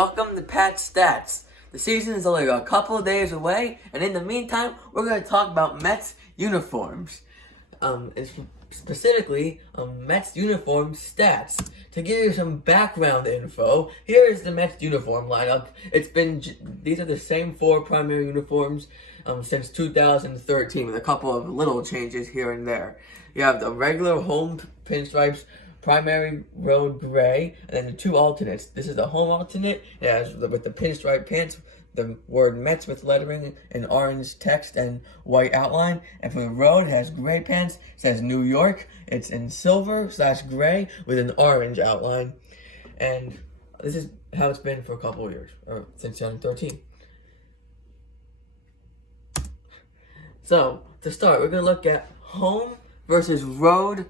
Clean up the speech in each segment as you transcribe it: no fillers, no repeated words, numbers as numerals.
welcome to Pat's Stats. The season is only a couple of days away, and in the meantime, we're going to talk about Mets uniforms. Specifically, Mets uniform stats. To give you some background info, here is the Mets uniform lineup. These are the same four primary uniforms since 2013, with a couple of little changes here and there. You have the regular home pinstripes, primary road gray, and then the two alternates. This is the home alternate. It has with the pinstripe pants, the word Mets with lettering in orange text and white outline. And for the road, it has gray pants. It says New York. It's in silver/gray with an orange outline. And this is how it's been for a couple of years, or since 2013. So, to start, we're going to look at home versus road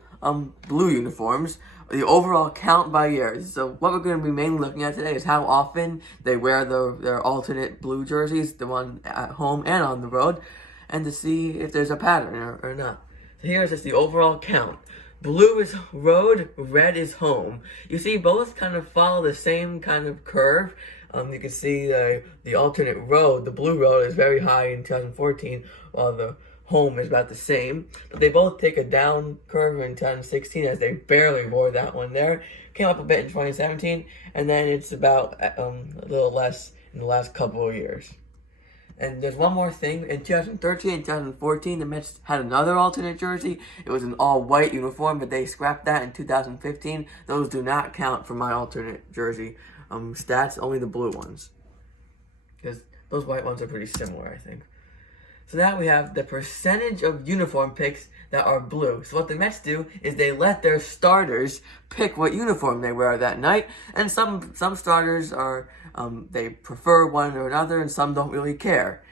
blue uniforms, the overall count by year. So what we're going to be mainly looking at today is how often they wear their alternate blue jerseys, the one at home and on the road, and to see if there's a pattern or not. So here's just the overall count. Blue is road, red is home. You see both kind of follow the same kind of curve. You can see the alternate road, the blue road, is very high in 2014, while the home is about the same, but they both take a down curve in 2016 as they barely wore that one there. Came up a bit in 2017, and then it's about a little less in the last couple of years. And there's one more thing. In 2013 and 2014, the Mets had another alternate jersey. It was an all-white uniform, but they scrapped that in 2015. Those do not count for my alternate jersey stats, only the blue ones. Because those white ones are pretty similar, I think. So now we have the percentage of uniform picks that are blue. So what the Mets do is they let their starters pick what uniform they wear that night. And some starters are, they prefer one or another, and some don't really care.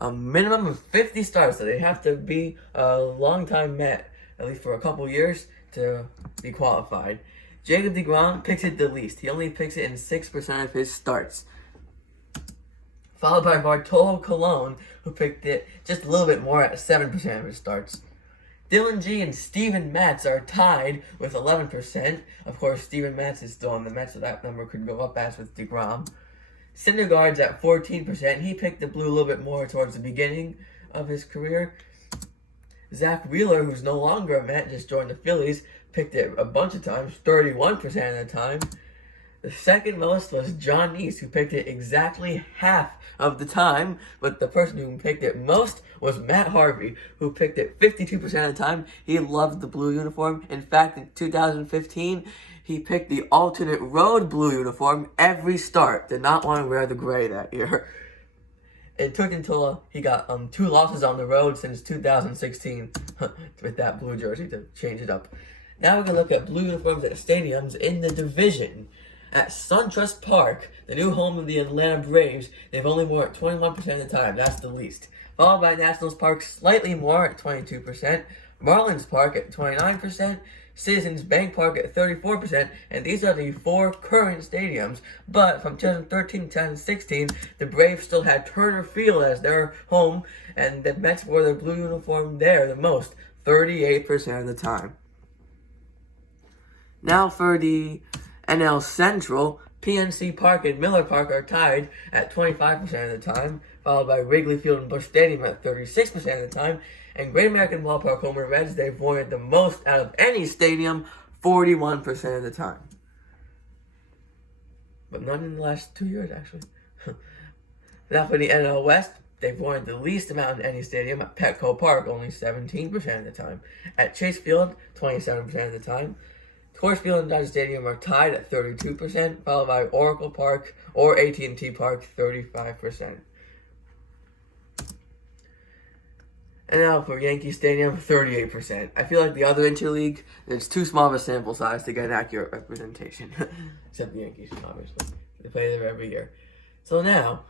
A minimum of 50 starters, so they have to be a long-time Met, at least for a couple years, to be qualified. Jacob deGrom picks it the least. He only picks it in 6% of his starts. Followed by Bartolo Colon, who picked it just a little bit more at 7% of his starts. Dylan G and Steven Matz are tied with 11%. Of course, Steven Matz is still on the Mets, so that number could go up as with deGrom. Syndergaard's at 14%. He picked the blue a little bit more towards the beginning of his career. Zach Wheeler, who's no longer a Met, just joined the Phillies, picked it a bunch of times, 31% of the time. The second most was John Neese, who picked it exactly half of the time, but the person who picked it most was Matt Harvey, who picked it 52% of the time. He loved the blue uniform. In fact, in 2015, he picked the alternate road blue uniform every start. Did not want to wear the gray that year. It took until he got 2 losses on the road since 2016 with that blue jersey to change it up. Now we're going to look at blue uniforms at stadiums in the division. At SunTrust Park, the new home of the Atlanta Braves, they've only worn it 21% of the time. That's the least. Followed by Nationals Park, slightly more at 22%. Marlins Park at 29%. Citizens Bank Park at 34%. And these are the 4 current stadiums. But from 2013 to 2016, the Braves still had Turner Field as their home. And the Mets wore their blue uniform there the most, 38% of the time. Now for the NL Central, PNC Park and Miller Park are tied at 25% of the time, followed by Wrigley Field and Busch Stadium at 36% of the time, and Great American Ballpark home and Reds, they've worn it the most out of any stadium, 41% of the time. But none in the last 2 years, actually. Now for the NL West, they've worn it the least amount in any stadium at Petco Park, only 17% of the time. At Chase Field, 27% of the time. Coors Field and Dodger Stadium are tied at 32%, followed by Oracle Park or AT&T Park, 35%. And now for Yankee Stadium, 38%. I feel like the other interleague, it's too small of a sample size to get an accurate representation. Except the Yankees, obviously. They play there every year. So now,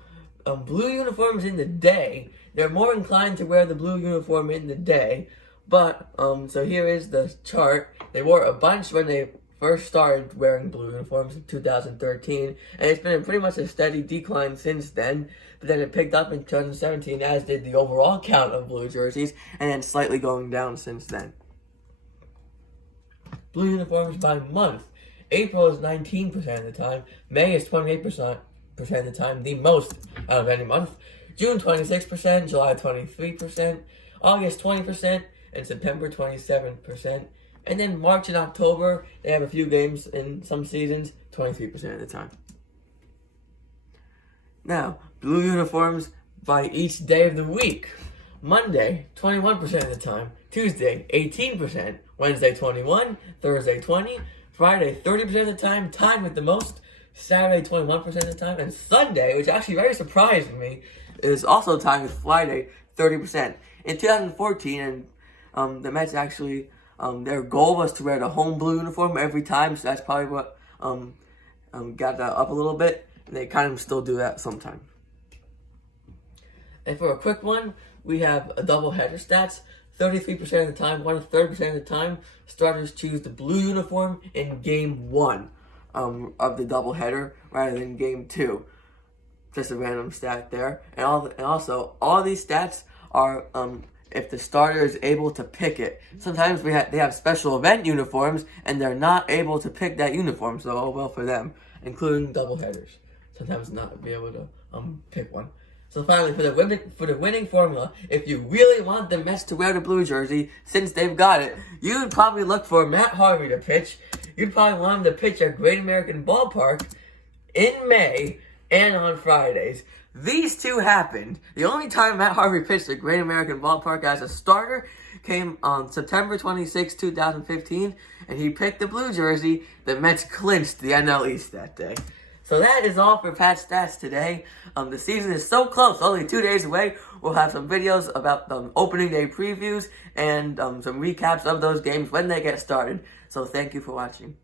blue uniforms in the day, they're more inclined to wear the blue uniform in the day. But, so here is the chart. They wore a bunch when they first started wearing blue uniforms in 2013, and it's been pretty much a steady decline since then, but then it picked up in 2017, as did the overall count of blue jerseys, and then slightly going down since then. Blue uniforms by month. April is 19% of the time, May is 28%, of the time, the most out of any month. June 26%, July 23%, August 20%, and September 27%. And then March and October, they have a few games in some seasons, 23% of the time. Now, blue uniforms by each day of the week. Monday, 21% of the time. Tuesday, 18%. Wednesday, 21%. Thursday, 20%. Friday, 30% of the time, tied with the most. Saturday, 21% of the time. And Sunday, which actually very surprised me, is also tied with Friday, 30%. In 2014, and the Mets actually, their goal was to wear the home blue uniform every time, so that's probably what got that up a little bit. And they kind of still do that sometimes. And for a quick one, we have a double header stats. 33% of the time, 1/3% of the time, starters choose the blue uniform in game 1 of the double header rather than game 2. Just a random stat there. And also, all these stats are if the starter is able to pick it. Sometimes they have special event uniforms and they're not able to pick that uniform, so oh well for them, including double headers. Sometimes not be able to pick one. So finally, for the winning formula, if you really want the Mets to wear the blue jersey, since they've got it, you'd probably look for Matt Harvey to pitch. You'd probably want him to pitch at Great American Ballpark in May and on Fridays. These two happened. The only time Matt Harvey pitched at Great American Ballpark as a starter came on September 26, 2015, and he picked the blue jersey. The Mets clinched the NL East that day. So that is all for Pat's Stats today. The season is so close, only 2 days away. We'll have some videos about the opening day previews and some recaps of those games when they get started. So thank you for watching.